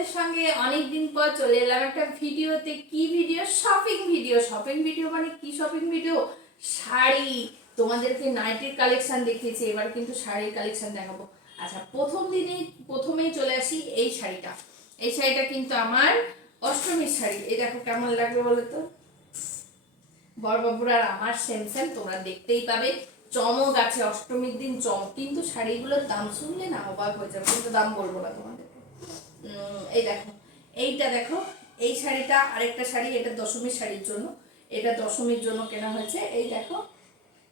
তোমাদের সঙ্গে অনেক দিন পর চলে এলাম একটা ভিডিওতে। কি video? Shopping video. Shopping video মানে কি শপিং ভিডিও? শাড়ি। তোমাদেরকে নাইটির কালেকশন দেখিয়েছি, এবার কিন্তু শাড়ির কালেকশন দেখাবো। আচ্ছা, প্রথমেই চলে আসি এই শাড়িটা। এই শাড়িটা কিন্তু আমার অষ্টমীর শাড়ি। এই দেখো কেমন লাগবে বলো তো। বড়বাবুর আর আমার সেম সেম, তোমরা দেখতেই পাবে। চমক আছে, অষ্টমীর দিন চমক। কিন্তু শাড়িগুলোর দাম শুনলে না অবাক হয়ে যাবে, কিন্তু দাম বলবো না তোমাদেরকে। এই দেখো, এইটা দেখো, এই শাড়িটা আরেকটা শাড়ি, এটা দশমীর শাড়ির জন্য। এটা দশমীর জন্য কেনা হয়েছে। এই দেখো,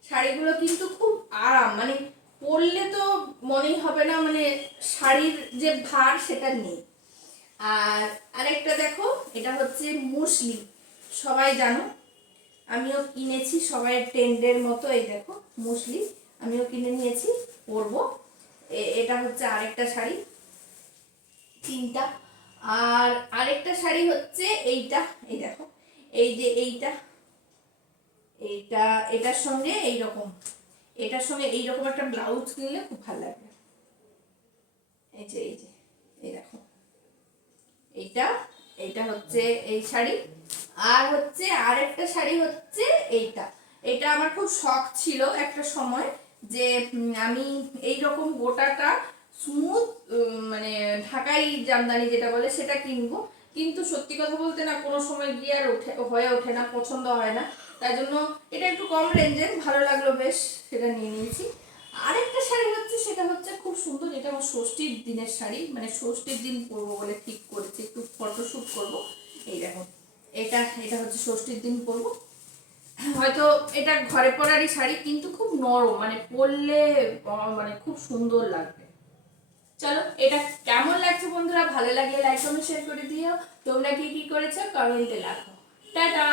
শাড়িগুলো কিন্তু খুব আরাম, মানে পরলে তো মনেই হবে না মানে শাড়ির যে ভার সেটা নেই। আর আরেকটা দেখো, এটা হচ্ছে মুসলি, সবাই জানো, আমিও কিনেছি, সবাই ট্রেন্ডের মতো। এই দেখো মুসলি, আমিও কিনে নিয়েছি, পরবো। এটা হচ্ছে আরেকটা শাড়ি, তিনটা। আর আরেকটা শাড়ি হচ্ছে এইটা, এই দেখো, এই যে এইটা, এইটা এটার সঙ্গে এইরকম, এটার সঙ্গে এইরকম একটা ব্লাউজ কিনলে খুব ভালো লাগবে। এই যে এই যে, এই দেখো, এইটা, এইটা হচ্ছে এই শাড়ি। আর হচ্ছে আরেকটা শাড়ি হচ্ছে এইটা। এটা আমার খুব শখ ছিল একটা সময়, যে আমি এইরকম গোটাটা স্মুথ, মানে ঢাকাই জামদানি যেটা বলে সেটা কিনবো। কিন্তু সত্যি কথা বলতে না, কোনো সময় গিয়ে আর হয়ে ওঠে না, পছন্দ হয় না। তাই জন্য এটা একটু কম রেঞ্জের, ভালো লাগলো বেশ, সেটা নিয়ে নিয়েছি। আরেকটা শাড়ি হচ্ছে, সেটা হচ্ছে খুব সুন্দর। এটা আমার ষষ্ঠীর দিনের শাড়ি, মানে ষষ্ঠীর দিন পরবো বলে ঠিক করেছি, একটু ফটোশ্যুট করবো। এই দেখো, এটা এটা হচ্ছে ষষ্ঠীর দিন পরবো। হয়তো এটা ঘরে পরারই শাড়ি, কিন্তু খুব নরম, মানে পরলে মানে খুব সুন্দর লাগবে। চলো, এটা কেমন লাগছে বন্ধুরা? ভালো লাগলে লাইক কমেন্ট শেয়ার করে দিও। তোমরা কি কি করেছো কমেন্টে লেখো। টাটা।